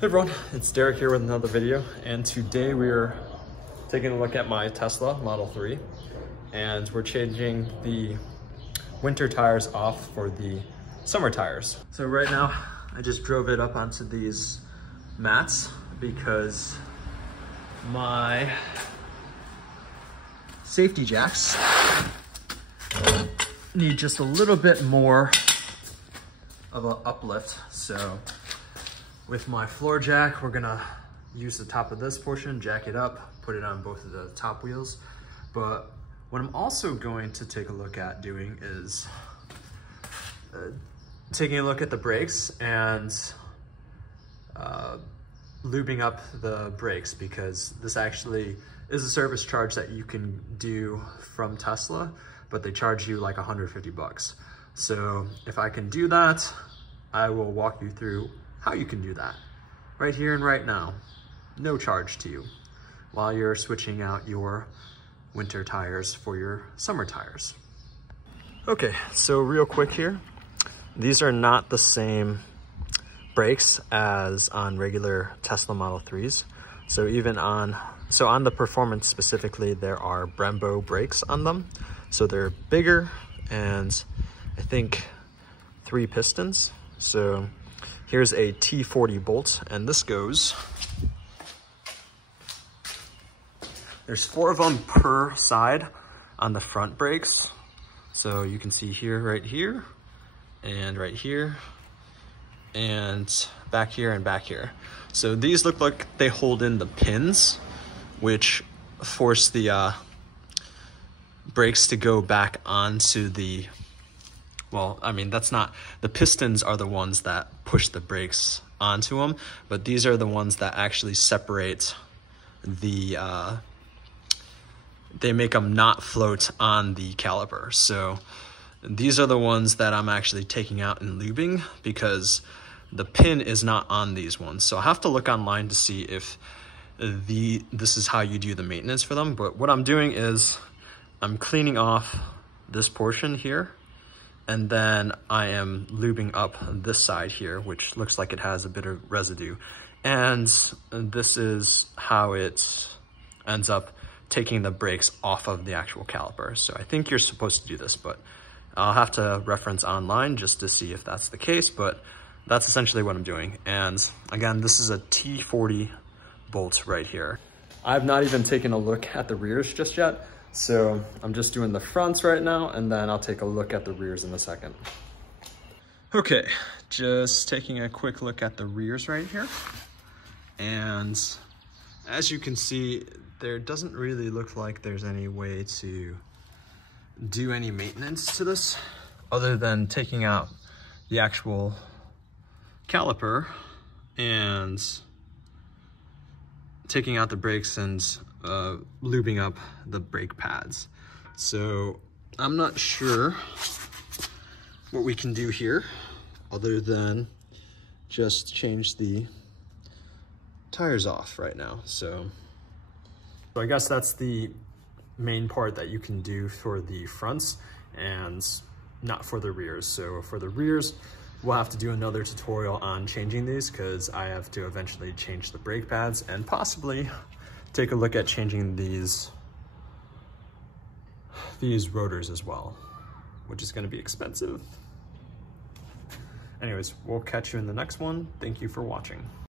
Hey everyone, it's Derek here with another video, and today we're taking a look at my Tesla Model 3, and we're changing the winter tires off for the summer tires. So right now, I just drove it up onto these mats because my safety jacks need just a little bit more of an uplift. So with my floor jack, we're gonna use the top of this portion, jack it up, put it on both of the top wheels. But what I'm also going to take a look at doing is taking a look at the brakes and lubing up the brakes, because this actually is a service charge that you can do from Tesla, but they charge you like 150 bucks. So if I can do that, I will walk you through how you can do that right here and right now, no charge to you, while you're switching out your winter tires for your summer tires. Okay, so real quick here, these are not the same brakes as on regular Tesla Model 3s. So on the Performance specifically, there are Brembo brakes on them. So they're bigger and I think 3 pistons. So here's a T40 bolt, and this goes, there's 4 of them per side on the front brakes. So you can see here, right here, and right here, and back here and back here. So these look like they hold in the pins, which force the brakes to go back onto the, well, I mean, that's not, the pistons are the ones that push the brakes onto them, but these are the ones that actually separate the, they make them not float on the caliper. So these are the ones that I'm actually taking out and lubing, because the pin is not on these ones. So I have to look online to see if this is how you do the maintenance for them. But what I'm doing is I'm cleaning off this portion here, and then I am lubing up this side here, which looks like it has a bit of residue. And this is how it ends up taking the brakes off of the actual caliper. So I think you're supposed to do this, but I'll have to reference online just to see if that's the case, but that's essentially what I'm doing. And again, this is a T40 bolt right here. I've not even taken a look at the rears just yet. So I'm just doing the fronts right now, and then I'll take a look at the rears in a second. Okay, just taking a quick look at the rears right here. And as you can see, there doesn't really look like there's any way to do any maintenance to this other than taking out the actual caliper and taking out the brakes and lubing up the brake pads. So I'm not sure what we can do here other than just change the tires off right now. So I guess that's the main part that you can do for the fronts and not for the rears. So for the rears, we'll have to do another tutorial on changing these, because I have to eventually change the brake pads and possibly take a look at changing these rotors as well, which is going to be expensive. Anyways, we'll catch you in the next one. Thank you for watching.